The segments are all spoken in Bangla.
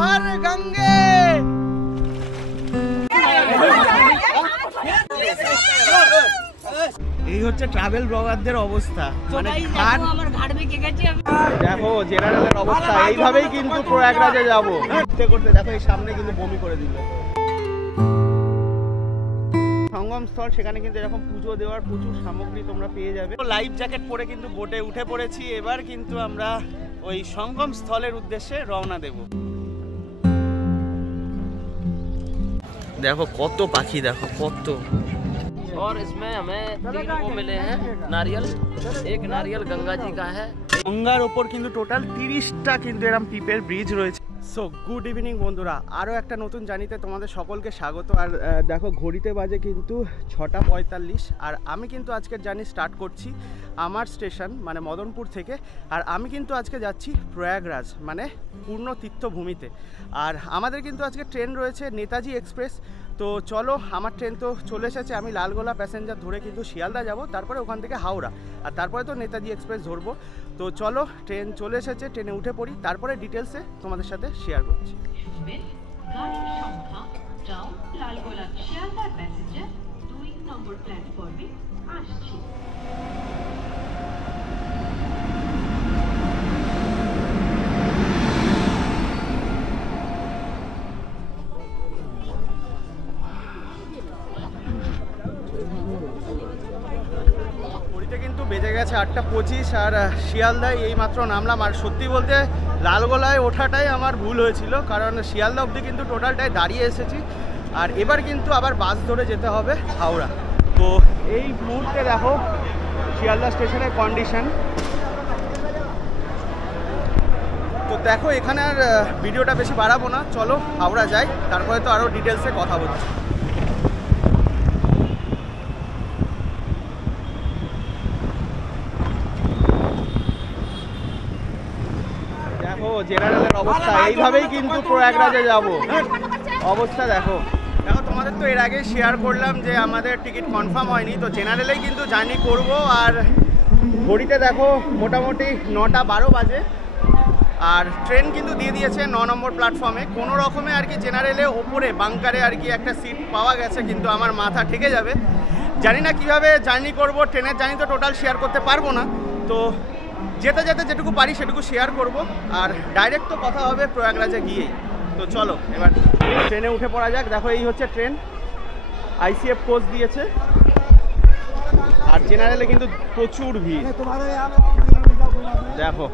हर गंगे। এই হচ্ছে ট্রাভেল ব্লগারদের অবস্থা, মানে দেখো জেনারেলের অবস্থা। এইভাবেই কিন্তু প্রয়াগরাজে যাবো করতে করতে। দেখো এই সামনে কিন্তু বমি করে দিল সঙ্গম স্থল, সেখানে কিন্তু এরকম পুজো দেওয়ার প্রচুর সামগ্রী তোমরা পেয়ে যাবে। লাইফ জ্যাকেট পরে কিন্তু বোটে উঠে পড়েছি। এবার কিন্তু আমরা ওই সঙ্গম স্থলের উদ্দেশ্যে রওনা দেব। দেখো কত পাখি, দেখো কত। और इसमें हमें 3 वो मिले हैं नारियल, एक नारियल गंगा जी का है। গঙ্গার ওপর কিন্তু টোটাল 30টা কিন্তু এরকম পিপের ব্রিজ রয়েছে। সো গুড ইভিনিং বন্ধুরা, আরও একটা নতুন জার্নিতে তোমাদের সকলকে স্বাগত। আর দেখো ঘড়িতে বাজে কিন্তু 6টা 45। আর আমি কিন্তু আজকের জার্নি স্টার্ট করছি আমার স্টেশন মানে মদনপুর থেকে। আর আমি কিন্তু আজকে যাচ্ছি প্রয়াগরাজ মানে পূর্ণ তীর্থভূমিতে। আর আমাদের কিন্তু আজকে ট্রেন রয়েছে নেতাজি এক্সপ্রেস। তো চলো, আমার ট্রেন তো চলে এসেছে। আমি লালগোলা প্যাসেঞ্জার ধরে কিন্তু শিয়ালদা যাব, তারপরে ওখান থেকে হাওড়া, আর তারপরে তো নেতাজি এক্সপ্রেস ধরবো। তো চলো, ট্রেন চলে এসেছে, ট্রেনে উঠে পড়ি, তারপরে ডিটেলসে তোমাদের সাথে শেয়ার করছি। কিন্তু বেজে গেছে 8:25 আর শিয়ালদায় এইমাত্র নামলাম। আর সত্যি বলতে লালগোলায় ওঠাটাই আমার ভুল হয়েছিল, কারণ শিয়ালদা অবধি কিন্তু টোটালটাই দাঁড়িয়ে এসেছি। আর এবার কিন্তু আবার বাস ধরে যেতে হবে হাওড়া। তো এই মুহূর্তে দেখো শিয়ালদা স্টেশনের কন্ডিশন। তো দেখো এখানে আর ভিডিওটা বেশি বাড়াবো না, চলো হাওড়া যাই, তারপরে তো আরও ডিটেলসে কথা বলছি। জেনারেলের অবস্থা, এইভাবেই কিন্তু প্রয়াগরাজে যাব। অবস্থা দেখো দেখো, তোমাদের তো এর আগে শেয়ার করলাম যে আমাদের টিকিট কনফার্ম হয়নি, তো জেনারেলেই কিন্তু জার্নি করব। আর ঘড়িতে দেখো মোটামুটি 9টা 12 বাজে। আর ট্রেন কিন্তু দিয়ে দিয়েছে 9 নম্বর প্ল্যাটফর্মে। কোনো রকমে আর কি জেনারেলে ওপরে বাংকারে আর কি একটা সিট পাওয়া গেছে, কিন্তু আমার মাথা ঠেকে যাবে। জানি না কীভাবে জার্নি করব, ট্রেনের জার্নি তো টোটাল শেয়ার করতে পারবো না। তো যেতে যেতে যেটুকু পারি সেটুকু শেয়ার করব। আর ডাইরেক্ট তো কথা হবে প্রয়াগরাজে গিয়েই। তো চলো এবার ট্রেনে উঠে পড়া যাক। দেখো এই হচ্ছে ট্রেন, আইসিএফ কোচ দিয়েছে। আর জেনারেলে কিন্তু প্রচুর ভিড় দেখো।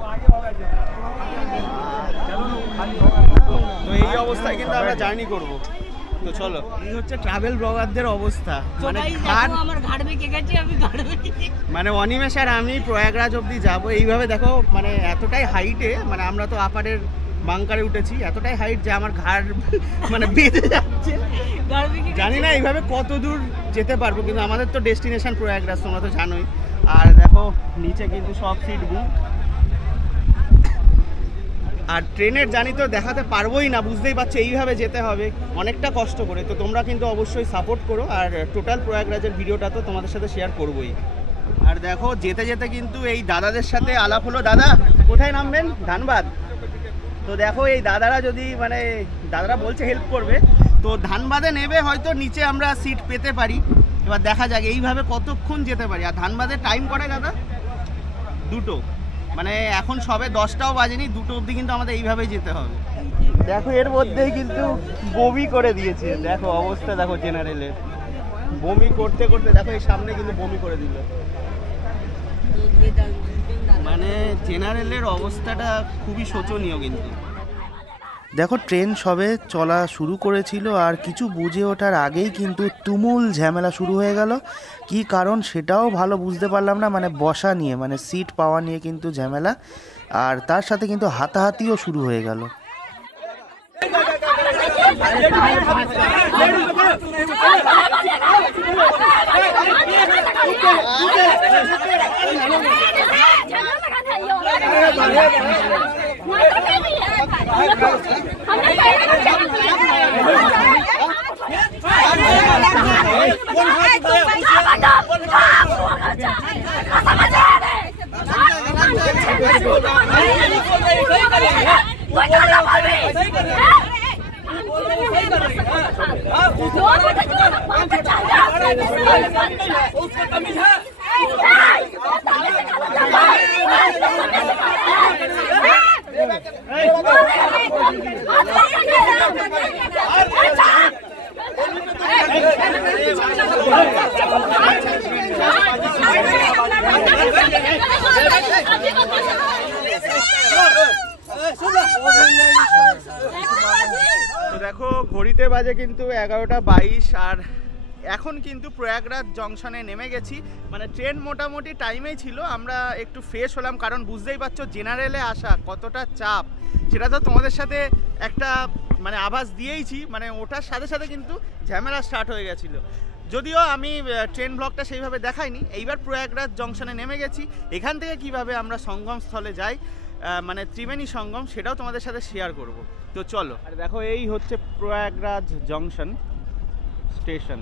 তো এই অবস্থায় কিন্তু আমরা জার্নি করব। তো চলো, এই হচ্ছে ট্রাভেল ব্লগারদের অবস্থা, মানে অনিমেষ আর আমি প্রয়াগরাজ অবধি যাব। এইভাবে দেখো মানে এতটাই হাইটে, মানে আমরা তো আপারের বাংকারে উঠেছি, এতটাই হাইট যে আমার ঘাড় মানে বেঁধে যাচ্ছে। জানি না এইভাবে কত দূর যেতে পারবো, কিন্তু আমাদের তো ডেস্টিনেশন প্রয়াগরাজ, তোমরা তো জানোই। আর দেখো নিচে কিন্তু সব সিট বুক। আর ট্রেনের জার্নি তো দেখাতে পারবোই না, বুঝতেই পারছো, এইভাবে যেতে হবে অনেকটা কষ্ট করে। তো তোমরা কিন্তু অবশ্যই সাপোর্ট করো। আর টোটাল প্রয়াগরাজের ভিডিওটা তো তোমাদের সাথে শেয়ার করবোই। আর দেখো যেতে যেতে কিন্তু এই দাদাদের সাথে আলাপ হলো। দাদা কোথায় নামবেন? ধানবাদ। তো দেখো এই দাদারা যদি মানে দাদারা বলছে হেল্প করবে, তো ধানবাদে নেবে, হয়তো নিচে আমরা সিট পেতে পারি। এবার দেখা যাক এইভাবে কতক্ষণ যেতে পারি। আর ধানবাদের টাইম করে দাদা 2টো, মানে এখন সবে 10টাও বাজেনি, 2টো অবধি কিন্তু আমাদের এইভাবেই যেতে হবে। দেখো এর মধ্যেই কিন্তু বমি করে দিয়েছে। দেখো অবস্থা দেখো জেনারেলের, বমি করতে করতে দেখো এই সামনে কিন্তু বমি করে দিল। মানে জেনারেলের অবস্থাটা খুবই শোচনীয়। কিন্তু দেখো ট্রেন সবে চলা শুরু করেছিল, আর কিছু বুঝে ওঠার আগেই কিন্তু তুমুল ঝামেলা শুরু হয়ে গেল। কি কারণ সেটাও ভালো বুঝতে পারলাম না, মানে বসা নিয়ে, মানে সিট পাওয়া নিয়ে কিন্তু ঝামেলা। আর তার সাথে কিন্তু হাতাহাতিও শুরু হয়ে গেল। দেখো ঘড়িতে বাজে কিন্তু 11:22 আর এখন কিন্তু প্রয়াগরাজ জংশনে নেমে গেছি। মানে ট্রেন মোটামুটি টাইমেই ছিল, আমরা একটু ফ্রেশ হলাম, কারণ বুঝতেই পারছো জেনারেলে আসা কতটা চাপ সেটা তো তোমাদের সাথে একটা মানে আভাস দিয়েইছি। মানে ওটার সাথে সাথে কিন্তু ঝামেলা স্টার্ট হয়ে গেছিলো, যদিও আমি ট্রেন ব্লগটা সেইভাবে দেখাইনি। এইবার প্রয়াগরাজ জংশনে নেমে গেছি, এখান থেকে কিভাবে আমরা সঙ্গম স্থলে যাই মানে ত্রিবেণী সঙ্গম সেটাও তোমাদের সাথে শেয়ার করব। তো চলো। আর দেখো এই হচ্ছে প্রয়াগরাজ জংশন স্টেশন।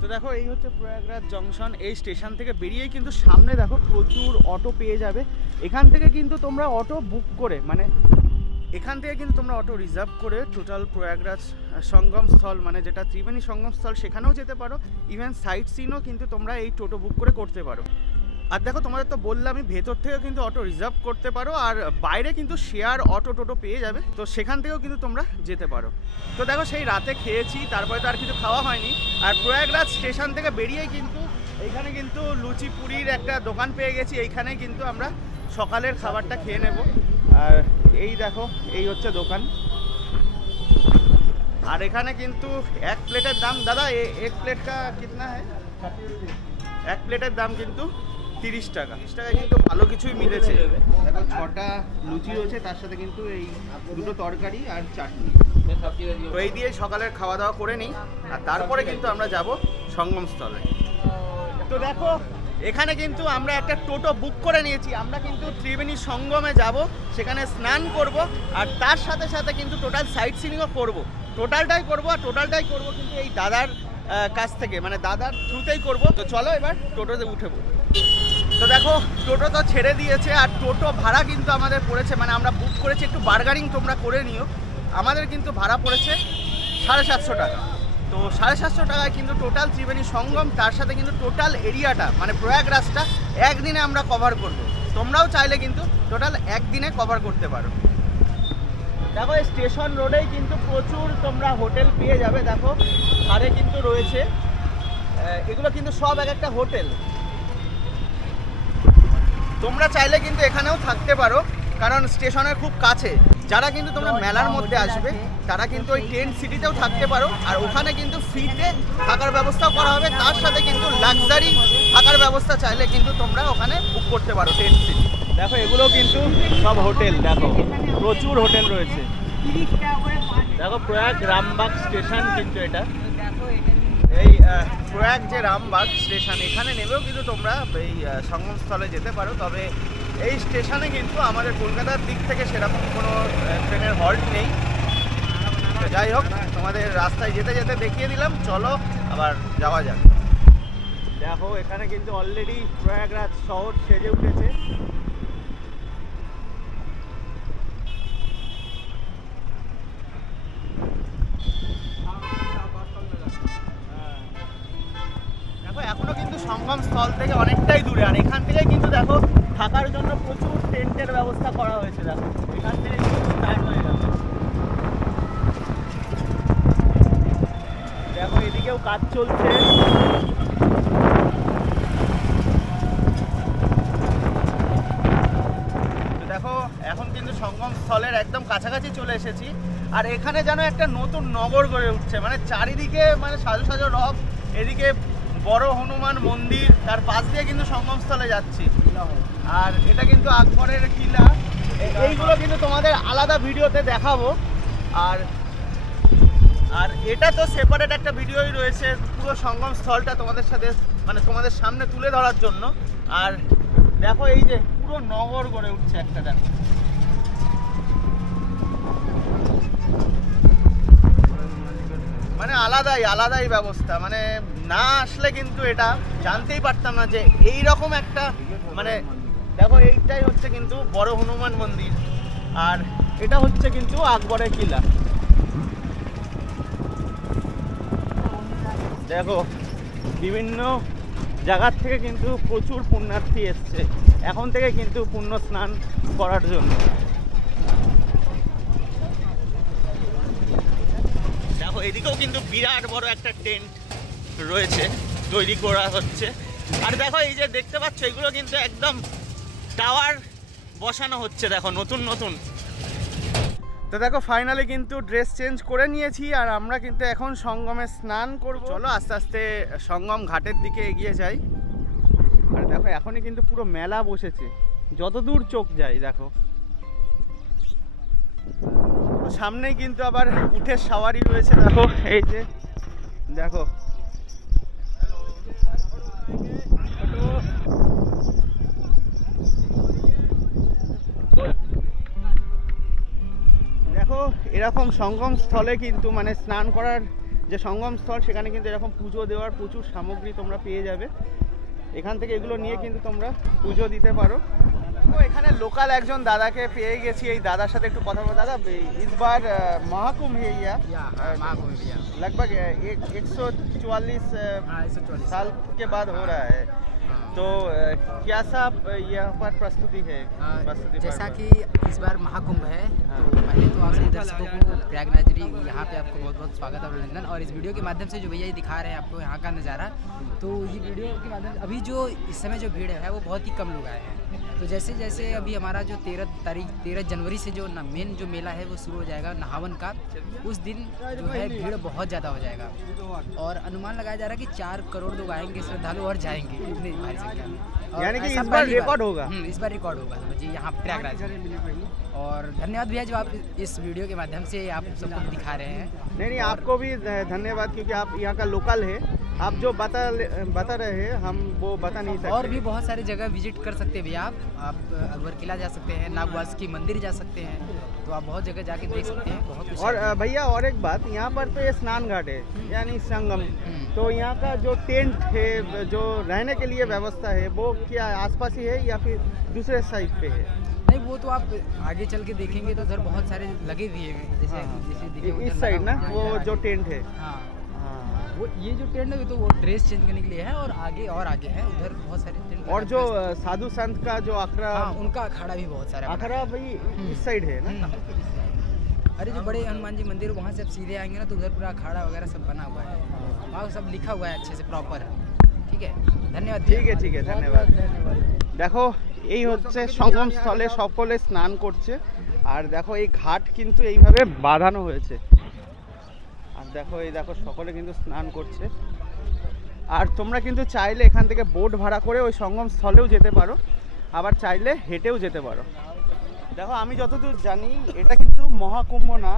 তো দেখো এই হচ্ছে প্রয়াগরাজ জংশন। এই স্টেশন থেকে বেরিয়েই কিন্তু সামনে দেখো প্রচুর অটো পেয়ে যাবে। এখান থেকে কিন্তু তোমরা অটো বুক করে মানে এখান থেকে কিন্তু তোমরা অটো রিজার্ভ করে টোটাল প্রয়াগরাজ সঙ্গম স্থল মানে যেটা ত্রিবেণী সঙ্গম স্থল সেখানেও যেতে পারো। ইভেন সাইট সিনও কিন্তু তোমরা এই টোটো বুক করে করতে পারো। আর দেখো তোমাদের তো বললামই ভেতর থেকেও কিন্তু অটো রিজার্ভ করতে পারো, আর বাইরে কিন্তু শেয়ার অটো টোটো পেয়ে যাবে, তো সেখান থেকেও কিন্তু তোমরা যেতে পারো। তো দেখো সেই রাতে খেয়েছি, তারপরে তো আর কিছু খাওয়া হয়নি। আর প্রয়াগরাজ স্টেশন থেকে বেরিয়েই কিন্তু এইখানে কিন্তু লুচি পুরির একটা দোকান পেয়ে গেছি, এইখানে কিন্তু আমরা সকালের খাবারটা খেয়ে নেব। আর এই দেখো এই হচ্ছে দোকান। আর এখানে কিন্তু এক প্লেটের দাম, দাদা এক প্লেট কা কিতনা হ্যায়? এক প্লেটের দাম কিন্তু 30 টাকা। 30 টাকায় কিন্তু ভালো কিছুই মিলেছে। দেখো 6টা লুচি রয়েছে, তার সাথে কিন্তু এই দুটো তরকারি আর চাটনি। তো এই দিয়ে সকালের খাওয়া দাওয়া করে নিই, আর তারপরে কিন্তু আমরা যাব সঙ্গমস্থলে। তো দেখো এখানে কিন্তু আমরা একটা টোটো বুক করে নিয়েছি, আমরা কিন্তু ত্রিবেণী সঙ্গমে যাব, সেখানে স্নান করব, আর তার সাথে সাথে কিন্তু টোটাল সাইট সিনিংও করবো। টোটালটাই করবো, আর টোটালটাই করবো কিন্তু এই দাদার কাছ থেকে, মানে দাদার থ্রুতেই করব। তো চলো এবার টোটোতে উঠে পড়ি। তো দেখো টোটো তো ছেড়ে দিয়েছে, আর টোটো ভাড়া কিন্তু আমাদের পড়েছে, মানে আমরা বুক করেছি, একটু বার্গারিং তোমরা করে নিও, আমাদের কিন্তু ভাড়া পড়েছে 750 টাকা। তো 750 টাকায় কিন্তু টোটাল ত্রিবেণী সঙ্গম, তার সাথে কিন্তু টোটাল এরিয়াটা মানে প্রয়াগরাজটা একদিনে আমরা কভার করব। তোমরাও চাইলে কিন্তু টোটাল একদিনে কভার করতে পারো। দেখো স্টেশন রোডেই কিন্তু প্রচুর তোমরা হোটেল পেয়ে যাবে। দেখো ধারে কিন্তু রয়েছে, এগুলো কিন্তু সব এক একটা হোটেল। তোমরা চাইলে কিন্তু এখানেও থাকতে পারো, কারণ স্টেশনের খুব কাছে। যারা কিন্তু তোমরা মেলার মধ্যে আসবে তারা কিন্তু ওই টেন্ট সিটিতেও থাকতে পারো, আর ওখানে কিন্তু ফ্রিতে থাকার ব্যবস্থাও করা হবে, তার সাথে কিন্তু লাক্সারি থাকার ব্যবস্থা চাইলে কিন্তু তোমরা ওখানে বুক করতে পারো টেন্ট সিটি। দেখো এগুলো কিন্তু সব হোটেল, দেখো প্রচুর হোটেল রয়েছে। দেখো প্রয়াগ রামবাগ স্টেশন কিন্তু এটা, এই প্রয়াগ যে রামবাগ স্টেশন, এখানে নেমেও কিন্তু তোমরা এই সঙ্গমস্থলে যেতে পারো। তবে এই স্টেশনে কিন্তু আমাদের কলকাতার দিক থেকে সেরকম কোনো ট্রেনের হল্ট নেই। যাই হোক, তোমাদের রাস্তায় যেতে যেতে দেখিয়ে দিলাম, চলো আবার যাওয়া যাক। দেখো এখানে কিন্তু অলরেডি প্রয়াগরাজ শহর সেজে উঠেছে। এখনো কিন্তু সঙ্গম স্থল থেকে অনেকটাই দূরে, আর এখান থেকে কিন্তু দেখো থাকার জন্য প্রচুর টেন্টের ব্যবস্থা করা হয়েছে। দেখো এখান থেকে কিন্তু স্টার্ট হয়ে যাবে। দেখো এদিকেও কাজ চলছে। দেখো এখন কিন্তু সঙ্গম স্থলের একদম কাছাকাছি চলে এসেছি, আর এখানে যেন একটা নতুন নগর গড়ে উঠছে। মানে চারিদিকে মানে সাজো সাজো রব, এদিকে বড় হনুমান মন্দির, তার পাশ দিয়ে কিন্তু সঙ্গমস্থলে যাচ্ছি। আর এটা কিন্তু আকবরের কিলা, এইগুলো কিন্তু তোমাদের আলাদা ভিডিওতে দেখাবো। আর আর এটা তো সেপারেট একটা ভিডিওই রয়েছে পুরো সঙ্গমস্থলটা তোমাদের সাথে মানে তোমাদের সামনে তুলে ধরার জন্য। আর দেখো এই যে পুরো নগর গড়ে উঠছে একটা, দেখো মানে আলাদাই ব্যবস্থা। মানে না আসলে কিন্তু এটা জানতেই পারতাম না যে এই রকম একটা মানে দেখো এইটাই হচ্ছে কিন্তু বড় হনুমান মন্দির, আর এটা হচ্ছে কিন্তু আকবরের কিলা। দেখো বিভিন্ন জায়গার থেকে কিন্তু প্রচুর পুণ্যার্থী এসছে এখন থেকে কিন্তু পুণ্য স্নান করার জন্য। দেখো এদিকেও কিন্তু বিরাট বড় একটা টেন্ট রয়েছে, তৈরি করা হচ্ছে। আর দেখো এই যে দেখতে পাচ্ছ এগুলো কিন্তু একদম টাওয়ার বসানো হচ্ছে, দেখো নতুন নতুন। তো দেখো ফাইনালি কিন্তু ড্রেস চেঞ্জ করে নিয়েছি আর আমরা কিন্তু এখন সঙ্গমে স্নান করব। চলো আস্তে আস্তে সঙ্গম ঘাটের দিকে এগিয়ে যাই। আর দেখো এখনই কিন্তু পুরো মেলা বসেছে, যতদূর চোখ যায়। দেখো সামনেই কিন্তু আবার উঠের সাওয়ারি রয়েছে। দেখো এই যে দেখো দেখো এরকম সঙ্গম স্থলে কিন্তু মানে স্নান করার যে সঙ্গম স্থল সেখানে কিন্তু এরকম পুজো দেওয়ার প্রচুর সামগ্রী তোমরা পেয়ে যাবে। এখান থেকে এগুলো নিয়ে কিন্তু তোমরা পুজো দিতে পারো। তো এখানে লোকাল একজন দাদাকে পেয়ে গেছি, এই দাদার সাথে একটু কথা বলবো। দাদা इस बार महाकुंभ है या लगभग 144 साल के बाद हो रहा है, तो क्या सा यहाँ पर प्रस्तुति है? जैसा कि इस बार महाकुंभ है, तो पहले तो आप सभी दर्शकों को प्रयागराज यहाँ पे आपको बहुत बहुत स्वागत और अभिनंदन। और इस वीडियो के माध्यम से जो भैया ये दिखा रहे हैं आपको यहाँ का नज़ारा, तो ये वीडियो के माध्यम से अभी जो इस समय जो भीड़ है वो बहुत ही कम लोग आए हैं। तो जैसे जैसे अभी हमारा जो 13 जनवरी से जो मेन जो मेला है वो शुरू हो जाएगा नहावन का, उस दिन जो है भीड़ बहुत ज़्यादा हो जाएगा। और अनुमान लगाया जा रहा है कि 4 करोड़ लोग आएंगे श्रद्धालु और जाएंगे इतनी भारी संख्या में। यानी कि इस बार रिकॉर्ड होगा। इस बार रिकॉर्ड होगा जी यहाँ प्रयागराज। और धन्यवाद भैया जो आप इस वीडियो के माध्यम से आप सबको दिखा रहे हैं। नहीं आपको भी धन्यवाद, क्योंकि आप यहाँ का लोकल है। आप जो बता रहे हैं हम वो बता नहीं सकते। और भी बहुत सारी जगह विजिट कर सकते हैं भैया आप अकबर किला जा सकते हैं, नागवासुकी मंदिर जा सकते हैं, तो आप बहुत जगह जाके देख सकते हैं बहुत कुछ। और भैया और एक बात, यहाँ पर तो ये स्नान घाट है यानी संगम, तो यहाँ का जो टेंट है, जो रहने के लिए व्यवस्था है, वो क्या आसपास ही है या फिर दूसरे साइड पे है? नहीं वो तो आप आगे चल के देखेंगे तो उधर बहुत सारे लगे भी हैं, जैसे इस साइड ना वो जो टेंट है। हाँ वो ये जो टेंट है तो वो ड्रेस चेंज करने के लिए है, और आगे है उधर बहुत सारे टेंट। और जो साधु संत का जो अखड़ा, उनका अखाड़ा भी बहुत सारा अखड़ा भाई इस साइड है ना। अरे जो बड़े हनुमान जी मंदिर वहाँ से आप सीधे आएंगे ना तो उधर पूरा अखाड़ा वगैरह सब बना हुआ है, वहाँ सब लिखा हुआ है अच्छे से प्रॉपर है। ठीक है धन्यवाद। ठीक है धन्यवाद। দেখো এই হচ্ছে সঙ্গম স্থলে সকলে স্নান করছে। আর দেখো এই ঘাট কিন্তু এইভাবে বাঁধানো হয়েছে। আর দেখো এই দেখো সকলে কিন্তু স্নান করছে। আর তোমরা কিন্তু চাইলে এখান থেকে বোট ভাড়া করে ওই সঙ্গম স্থলেও যেতে পারো, আবার চাইলে হেঁটেও যেতে পারো। দেখো আমি যতদূর জানি এটা কিন্তু মহাকুম্ভ না,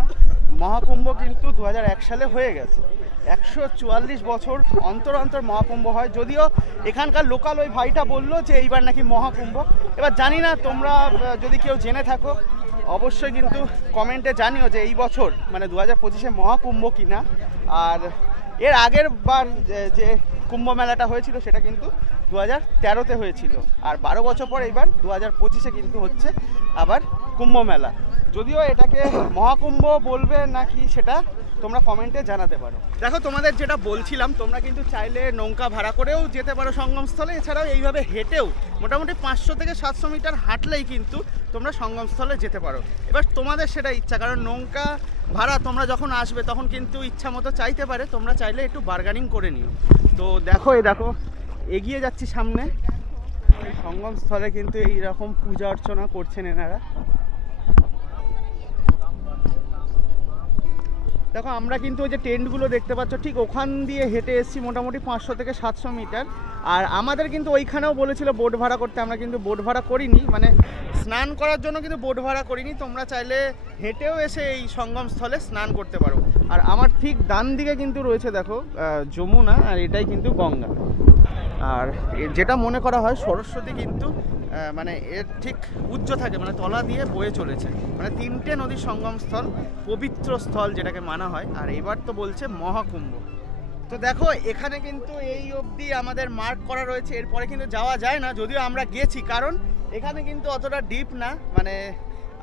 মহাকুম্ভ কিন্তু 2001 সালে হয়ে গেছে। 144 বছর অন্তর অন্তর মহাকুম্ভ হয়। যদিও এখানকার লোকাল ওই ভাইটা বললো যে এইবার নাকি মহাকুম্ভ। এবার জানি না, তোমরা যদি কেউ জেনে থাকো অবশ্যই কিন্তু কমেন্টে জানিও যে এই বছর মানে 2025-এ মহাকুম্ভ কিনা। আর এর আগের বার যে কুম্ভ মেলাটা হয়েছিল সেটা কিন্তু 2013-তে হয়েছিল। আর 12 বছর পর এইবার 2025-এ কিন্তু হচ্ছে আবার কুম্ভ মেলা। যদিও এটাকে মহাকুম্ভ বলবে নাকি সেটা তোমরা কমেন্টে জানাতে পারো। দেখো তোমাদের যেটা বলছিলাম, তোমরা কিন্তু চাইলে নৌকা ভাড়া করেও যেতে পারো সঙ্গমস্থলে, এছাড়াও এইভাবে হেঁটেও মোটামুটি 500 থেকে 700 মিটার হাঁটলেই কিন্তু তোমরা সঙ্গমস্থলে যেতে পারো। এবার তোমাদের সেটা ইচ্ছা, কারণ নৌকা ভাড়া তোমরা যখন আসবে তখন কিন্তু ইচ্ছা মতো চাইতে পারে, তোমরা চাইলে একটু বার্গেনিং করে নিও। তো দেখো এই দেখো এগিয়ে যাচ্ছি সামনে। সঙ্গমস্থলে কিন্তু এইরকম পূজা অর্চনা করছেন এনারা। দেখো আমরা কিন্তু ওই যে টেন্টগুলো দেখতে পাচ্ছ ঠিক ওখান দিয়ে হেঁটে এসেছি মোটামুটি 500 থেকে 700 মিটার। আর আমাদের কিন্তু ওইখানেও বলেছিল বোট ভাড়া করতে, আমরা কিন্তু বোট ভাড়া করিনি, মানে স্নান করার জন্য কিন্তু বোট ভাড়া করিনি। তোমরা চাইলে হেঁটেও এসে এই সঙ্গমস্থলে স্নান করতে পারো। আর আমার ঠিক ডান দিকে কিন্তু রয়েছে দেখো যমুনা, আর এটাই কিন্তু গঙ্গা। আর যেটা মনে করা হয় সরস্বতী কিন্তু মানে এর ঠিক উচ্চ থাকে, মানে তলা দিয়ে বয়ে চলেছে। মানে 3টে নদীর সঙ্গমস্থল, পবিত্র স্থল যেটাকে মানা হয়। আর এবার তো বলছে মহাকুম্ভ। তো দেখো এখানে কিন্তু এই অবধি আমাদের মার্ক করা রয়েছে, এরপরে কিন্তু যাওয়া যায় না। যদিও আমরা গেছি, কারণ এখানে কিন্তু অতটা ডিপ না, মানে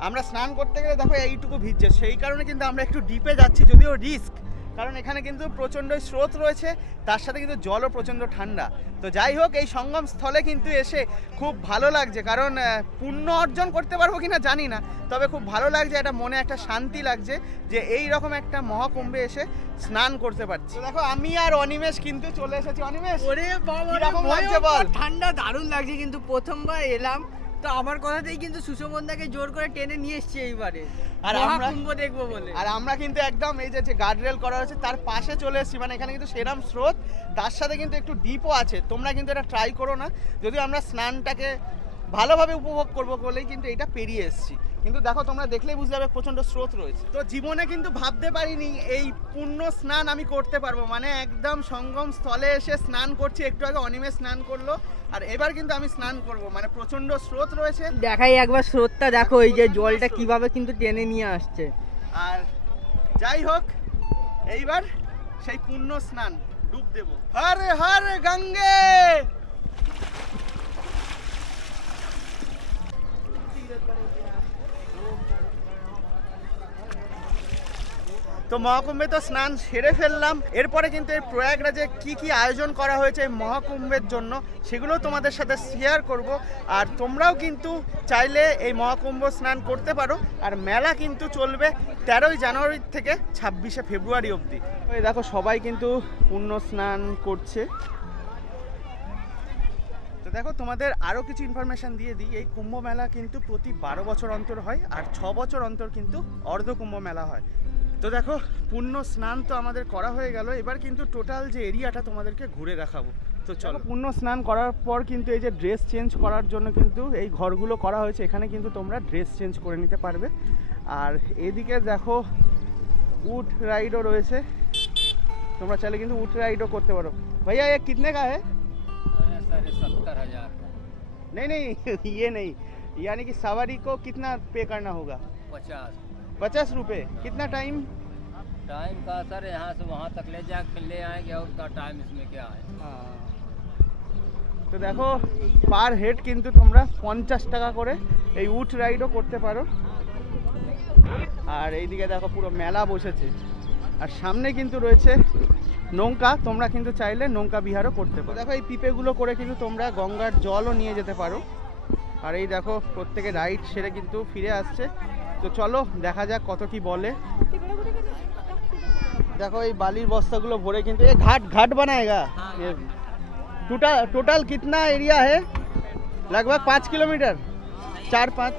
আমরা স্নান করতে গেলে দেখো এইটুকু ভিজছে, সেই কারণে কিন্তু আমরা একটু ডিপে যাচ্ছি। যদিও রিস্ক, কারণ এখানে কিন্তু প্রচণ্ড স্রোত রয়েছে, তার সাথে কিন্তু জলও প্রচণ্ড ঠান্ডা। তো যাই হোক, এই সঙ্গম স্থলে কিন্তু এসে খুব ভালো লাগছে, কারণ পুণ্য অর্জন করতে পারবো কিনা জানি না, তবে খুব ভালো লাগছে, এটা মনে একটা শান্তি লাগছে যে এই রকম একটা মহাকুম্ভে এসে স্নান করতে পারছি। দেখো আমি আর অনিমেষ কিন্তু চলে এসেছি। অনিমেষ, ওরে বাবা, কিরকম লাগছে বল? ঠান্ডা দারুণ লাগছে, কিন্তু প্রথমবার এলাম তো আমার কথাতেই কিন্তু সুশোভনদাকে জোর করে টেনে নিয়ে এসেছি এইবারে, আর আমরা কুম্ভ দেখবো বলে। আর আমরা কিন্তু একদম এই যে গার্ডরেল করা হয়েছে তার পাশে চলে এসেছি, মানে এখানে কিন্তু সেরাম স্রোত, তার সাথে কিন্তু একটু ডিপও আছে। তোমরা কিন্তু এটা ট্রাই করো না, যদিও আমরা স্নানটাকে ভালোভাবে উপভোগ করবো বলেই কিন্তু এটা পেরিয়ে এসেছি। কিন্তু দেখো, তোমরা দেখলেই বুঝতে পারবে প্রচণ্ড স্রোত রয়েছে। তো জীবনে কিন্তু ভাবতে পারিনি এই পুণ্য স্নান আমি করতে পারবো, মানে একদম সঙ্গম স্থলে এসে স্নান করছি। একটু আগে অনিমেষ স্নান করলো, আর এবার কিন্তু আমি স্নান করব, মানে প্রচণ্ড স্রোত রয়েছে। দেখাই একবার স্রোতটা দেখো, এই যে জলটা কিভাবে কিন্তু টেনে নিয়ে আসছে। আর যাই হোক, এইবার সেই পুণ্য স্নান ডুব দেব। হর হর গঙ্গে। তো মহাকুম্ভে তো স্নান সেরে ফেললাম, এরপরে কিন্তু এই প্রয়াগরাজে কি কি আয়োজন করা হয়েছে এই মহাকুম্ভের জন্য সেগুলো তোমাদের সাথে শেয়ার করব। আর তোমরাও কিন্তু চাইলে এই মহাকুম্ভ স্নান করতে পারো। আর মেলা কিন্তু চলবে 13ই জানুয়ারি থেকে 26শে ফেব্রুয়ারি অবধি। ওই দেখো, সবাই কিন্তু পুণ্য স্নান করছে। তো দেখো, তোমাদের আরও কিছু ইনফরমেশান দিয়ে দিই। এই কুম্ভ মেলা কিন্তু প্রতি 12 বছর অন্তর হয়, আর 6 বছর অন্তর কিন্তু অর্ধ কুম্ভ মেলা হয়। তো দেখো, পুণ্য স্নান তো আমাদের করা হয়ে গেল, এবার কিন্তু টোটাল যে এরিয়াটা তোমাদেরকে ঘুরে দেখাবো। তো চলো, পুণ্য স্নান করার পর কিন্তু এই যে ড্রেস চেঞ্জ করার জন্য কিন্তু এই ঘরগুলো করা হয়েছে, এখানে কিন্তু তোমরা ড্রেস চেঞ্জ করে নিতে পারবে। আর এদিকে দেখো, উট রাইডও রয়েছে, তোমরা চাইলে কিন্তু উট রাইডও করতে পারো। ভাইয়া ये कितने का है? 70,000। नहीं ये नहीं, यानी कि सवारी को कितना पे करना होगा? 50 रुपये। कितना टाइम का सर, यहाँ से वहाँ तक ले जा फिर ले आएंगे, और उसका टाइम इसमें क्या है? তো দেখো, পার হেড কিন্তু তোমরা 50 টাকা করে এই উট রাইডও করতে পারো। আর এইদিকে দেখো, পুরো মেলা বসেছে, আর সামনে কিন্তু রয়েছে নৌকা, তোমরা কিন্তু চাইলে নৌকা বিহারও করতে পারো। দেখো, এই পিপেগুলো করে কিন্তু তোমরা গঙ্গার জলও নিয়ে যেতে পারো। আর এই দেখো, প্রত্যেকে রাইড সেরে কিন্তু ফিরে আসছে। তো চলো দেখা যাক কত কি বলে। দেখো, এই বালির বস্তাগুলো ভরে কিন্তু এই घाट बनाएगा। टोटल कितना एरिया है? लगभग 5 किलोमीटर, 4-5।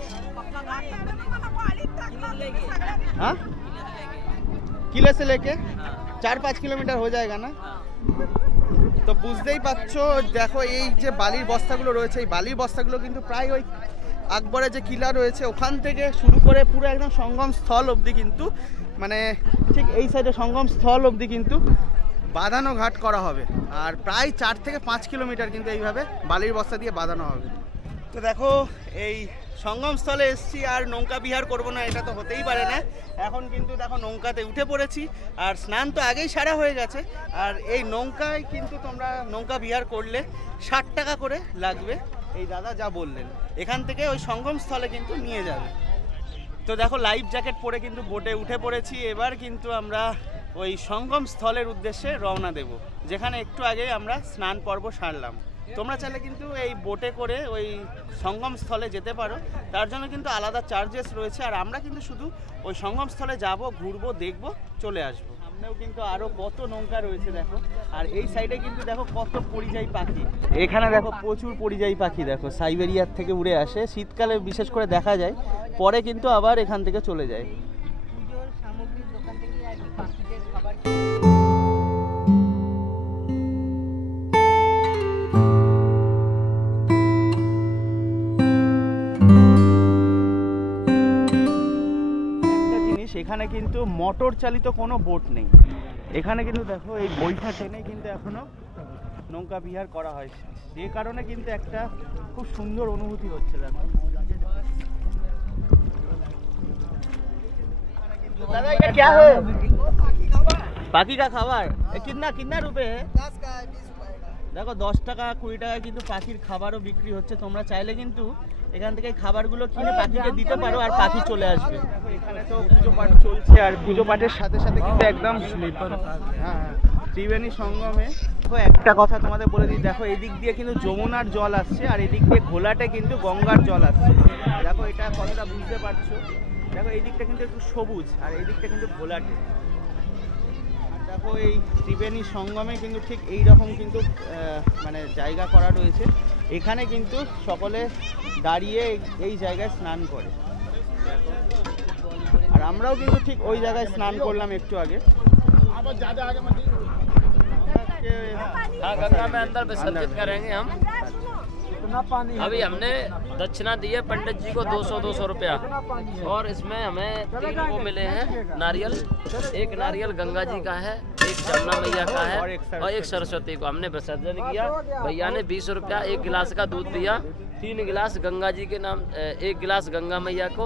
हाँ, किले से लेके 4-5 किलोमीटर हो जाएगा ना। তো বুঝতেই পারছো, দেখো এই যে বালির বস্তাগুলো রয়েছে, এই বালির বস্তাগুলো কিন্তু প্রায় ওই আকবরের যে কিলা রয়েছে ওখান থেকে শুরু করে পুরো একদম সঙ্গম স্থল অবধি কিন্তু, মানে ঠিক এই সাইডে সঙ্গম স্থল অবধি কিন্তু বাঁধানো ঘাট করা হবে। আর প্রায় 4 থেকে 5 কিলোমিটার কিন্তু এইভাবে বালির বস্তা দিয়ে বাঁধানো হবে। তো দেখো, এই সঙ্গম স্থলে এসেছি, আর নৌকা বিহার করবো না এটা তো হতেই পারে না। এখন কিন্তু দেখো নৌকাতে উঠে পড়েছি, আর স্নান তো আগেই সারা হয়ে গেছে। আর এই নৌকায় কিন্তু তোমরা নৌকা বিহার করলে 60 টাকা করে লাগবে, এই দাদা যা বললেন। এখান থেকে ওই সঙ্গম স্থলে কিন্তু নিয়ে যাবে। তো দেখো, লাইফ জ্যাকেট পরে কিন্তু বোটে উঠে পড়েছি। এবার কিন্তু আমরা ওই সঙ্গম স্থলের উদ্দেশ্যে রওনা দেব, যেখানে একটু আগে আমরা স্নান পর্ব সারলাম। তোমরা চাইলে কিন্তু এই বোটে করে ওই সঙ্গম স্থলে যেতে পারো, তার জন্য কিন্তু আলাদা চার্জেস রয়েছে। আর আমরা কিন্তু শুধু ওই সঙ্গম স্থলে যাব, ঘুরবো, দেখবো, চলে আসবো। সামনেও কিন্তু আরো কত নৌকা রয়েছে দেখো। আর এই সাইডে কিন্তু দেখো কত পরিযায়ী পাখি, এখানে দেখো প্রচুর পরিযায়ী পাখি, দেখো সাইবেরিয়ার থেকে উড়ে আসে, শীতকালে বিশেষ করে দেখা যায়, পরে কিন্তু আবার এখান থেকে চলে যায়। এখানে কিন্তু মোটর চালিত কোনো বোট নেই, এখানে কিন্তু দেখো এই বৈঠা টেনে কিন্তু এখনো নৌকা বিহার করা হয়, যে কারণে কিন্তু একটা খুব সুন্দর অনুভূতি হচ্ছে। দেখো দাদা, এটা क्या है? পাখি का খাবার। कितना रुपए है? 10 का 20 रुपए। দেখো 10 টাকা 20 টাকা কিন্তু পাখির খাবারও বিক্রি হচ্ছে। তোমরা চাইলে কিন্তু এখান থেকে খাবারগুলো কিনে পাখিকে দিতে পারো আর পাখি চলে আসবে। এখানে তো পুজো পাঠ চলছে আর পুজো পাঠের সাথে সাথে কিন্তু একদম হ্যাঁ ত্রিবেণী সঙ্গমে দেখো একটা কথা তোমাদের বলে দিই, দেখো এদিক দিয়ে কিন্তু যমুনার জল আসছে আর এদিক দিয়ে ঘোলাটে কিন্তু গঙ্গার জল আসছে। দেখো এটা কতটা বুঝতে পারছো, দেখো এই দিকটা কিন্তু একটু সবুজ আর এই দিকটা কিন্তু ঘোলাটে। আর দেখো এই ত্রিবেণী সঙ্গমে কিন্তু ঠিক এই রকম কিন্তু মানে জায়গা করা রয়েছে, এখানে কিন্তু সকলে দাঁড়িয়ে এই জায়গায় স্নান করে। আর আমরাও কিন্তু ঠিক ওই জায়গায় স্নান করলাম একটু আগে। हाँ गंगा में अंदर विसर्जित करेंगे हम। अभी हमने दक्षिणा दी है पंडित जी को 200 रुपया, और इसमें हमें 3 वो मिले हैं नारियल। एक नारियल गंगा जी का है, एक जमुना मैया का है और एक सरस्वती को। हमने विसर्जन किया, भैया ने 20 रुपया 1 गिलास का दूध दिया। 3 गिलास गंगा जी के नाम, 1 गिलास गंगा मैया को,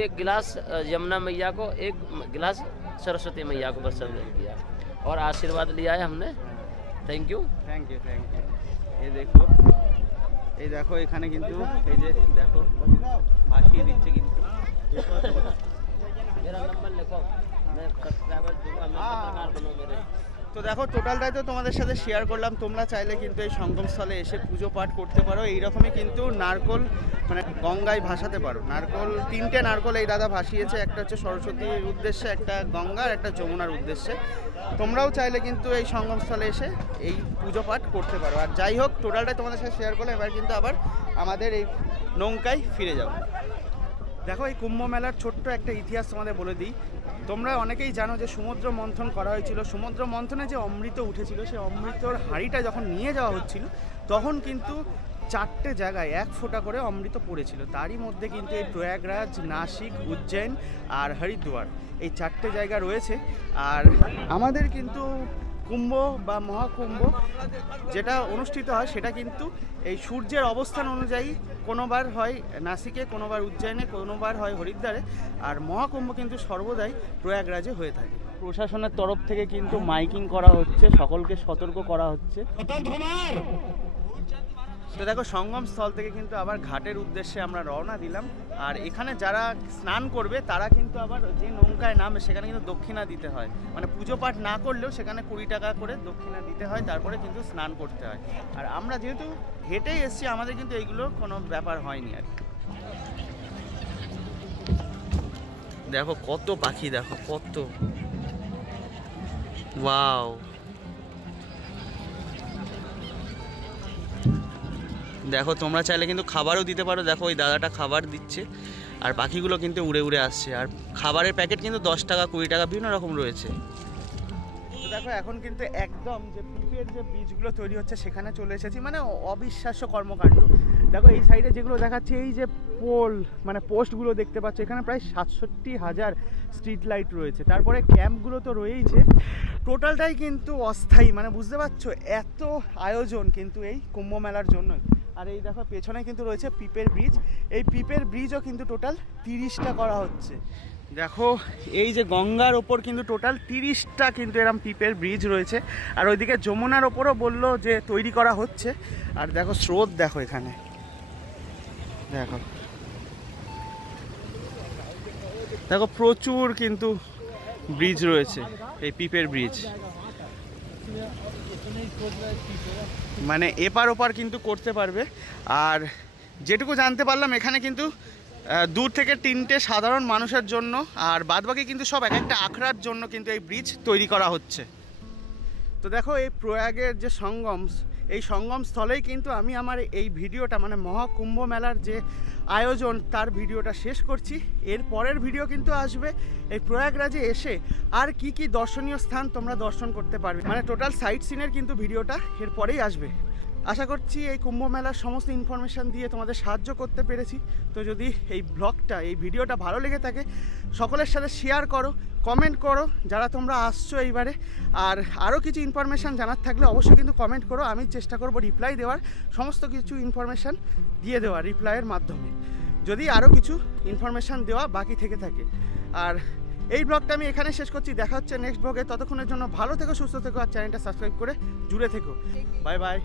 1 गिलास यमुना मैया को, 1 गिलास सरस्वती मैया को विसर्जन किया और आशीर्वाद लिया है हमने। Thank you thank you thank you. এই দেখো এখানে কিন্তু এই যে দেখো ভাসিয়ে দিচ্ছে কিন্তু। मेरा नंबर लिखो, मैं सब्सक्राइबर दूंगा, मैं पत्रकार बनो मेरे। তো দেখো টোটালটাই তো তোমাদের সাথে শেয়ার করলাম। তোমরা চাইলে কিন্তু এই সঙ্গমস্থলে এসে পুজো পাঠ করতে পারো। এইরকমই কিন্তু নারকোল মানে গঙ্গায় ভাসাতে পারো। নারকোল 3টে নারকোল এই দাদা ভাসিয়েছে, একটা হচ্ছে সরস্বতীর উদ্দেশ্যে, একটা গঙ্গার, একটা যমুনার উদ্দেশ্যে। তোমরাও চাইলে কিন্তু এই সঙ্গমস্থলে এসে এই পুজো পাঠ করতে পারো। আর যাই হোক টোটালটাই তোমাদের সাথে শেয়ার করলাম। এবার কিন্তু আবার আমাদের এই নৌকায় ফিরে যাব। দেখো এই কুম্ভ মেলার ছোট্ট একটা ইতিহাস তোমাদের বলে দিই। তোমরা অনেকেই জানো যে সমুদ্র মন্থন করা হয়েছিল। সমুদ্র মন্থনে যে অমৃত উঠেছিল, সেই অমৃতর হাঁড়িটা যখন নিয়ে যাওয়া হচ্ছিল তখন কিন্তু 4টে জায়গায় 1 ফোঁটা করে অমৃত পড়েছিল। তারই মধ্যে কিন্তু এই প্রয়াগরাজ, নাসিক, উজ্জয়ন আর হরিদ্বার এই 4টে জায়গা রয়েছে। আর আমাদের কিন্তু কুম্ভ বা মহাকুম্ভ যেটা অনুষ্ঠিত হয় সেটা কিন্তু এই সূর্যের অবস্থান অনুযায়ী কোনোবার হয় নাসিকে, কোনোবার উজ্জয়নে, কোনোবার হয় হরিদ্বারে। আর মহাকুম্ভ কিন্তু সর্বদাই প্রয়াগরাজে হয়ে থাকে। প্রশাসনের তরফ থেকে কিন্তু মাইকিং করা হচ্ছে, সকলকে সতর্ক করা হচ্ছে। তো দেখো সঙ্গম স্থল থেকে কিন্তু আবার ঘাটের উদ্দেশ্যে আমরা রওনা দিলাম। আর এখানে যারা স্নান করবে তারা কিন্তু আবার যে নৌকায় নামে সেখানে কিন্তু দক্ষিণা দিতে হয়, মানে পুজো পাঠ না করলেও সেখানে 20 টাকা করে দক্ষিণা দিতে হয়, তারপরে কিন্তু স্নান করতে হয়। আর আমরা যেহেতু হেঁটেই এসেছি আমাদের কিন্তু এইগুলো কোনো ব্যাপার হয়নি আর কি। দেখো কত পাখি, দেখো কত, ওয়াও। দেখো তোমরা চাইলে কিন্তু খাবারও দিতে পারো। দেখো ওই দাদাটা খাবার দিচ্ছে আর পাখিগুলো কিন্তু উড়ে উড়ে আসছে। আর খাবারের প্যাকেট কিন্তু 10 টাকা, 20 টাকা বিভিন্ন রকম রয়েছে। তো দেখো এখন কিন্তু একদম যে পিপের যে বীজগুলো তৈরি হচ্ছে সেখানে চলে এসেছি, মানে অবিশ্বাস্য কর্মকাণ্ড। দেখো এই সাইডে যেগুলো দেখাচ্ছে, এই যে পোল মানে পোস্টগুলো দেখতে পাচ্ছ, এখানে প্রায় 67,000 স্ট্রিট লাইট রয়েছে। তারপরে ক্যাম্পগুলো তো রয়েইছে। টোটালটাই কিন্তু অস্থায়ী, মানে বুঝতে পারছো এত আয়োজন কিন্তু এই কুম্ভ মেলার জন্যই। আর এই দেখো পেছনে কিন্তু রয়েছে পিপের ব্রিজ। এই পিপের ব্রিজও কিন্তু টোটাল 30টা করা হচ্ছে। দেখো এই যে গঙ্গার ওপর কিন্তু টোটাল 30টা কিন্তু এরকম পিপের ব্রিজ রয়েছে। আর ওইদিকে যমুনার ওপরও বললো যে তৈরি করা হচ্ছে। আর দেখো স্রোত দেখো এখানে, দেখো দেখো প্রচুর কিন্তু ব্রিজ রয়েছে, এই পিপের ব্রিজ। মানে এপার ওপার কিন্তু করতে পারবে। আর যেটুকু জানতে পারলাম এখানে কিন্তু 2 থেকে 3টে সাধারণ মানুষের জন্য, আর বাদবাকি কিন্তু সব এক একটা আখড়ার জন্য কিন্তু এই ব্রিজ তৈরি করা হচ্ছে। তো দেখো এই প্রয়াগের যে সঙ্গম, এই সঙ্গম স্থলেই কিন্তু আমি আমার এই ভিডিওটা মানে মহাকুম্ভ মেলার যে আয়োজন তার ভিডিওটা শেষ করছি। এর পরের ভিডিও কিন্তু আসবে এই প্রয়াগরাজে এসে আর কি কি দর্শনীয় স্থান তোমরা দর্শন করতে পারবে, মানে টোটাল সাইট সিনের কিন্তু ভিডিওটা এর পরেই আসবে। আশা করছি এই কুম্ভ মেলার সমস্ত ইনফরমেশান দিয়ে তোমাদের সাহায্য করতে পেরেছি। তো যদি এই ব্লগটা, এই ভিডিওটা ভালো লেগে থাকে সকলের সাথে শেয়ার করো, কমেন্ট করো যারা তোমরা আসছো এইবারে। আর আরও কিছু ইনফরমেশান জানার থাকলে অবশ্যই কিন্তু কমেন্ট করো, আমি চেষ্টা করব রিপ্লাই দেওয়ার, সমস্ত কিছু ইনফরমেশান দিয়ে দেওয়া রিপ্লাইয়ের মাধ্যমে, যদি আরও কিছু ইনফরমেশান দেওয়া বাকি থেকে থাকে। আর এই ব্লগটা আমি এখানে শেষ করছি, দেখা হচ্ছে নেক্সট ব্লগে। ততক্ষণের জন্য ভালো থেকো, সুস্থ থেকো, আর চ্যানেলটা সাবস্ক্রাইব করে জুড়ে থেকো। Bye bye.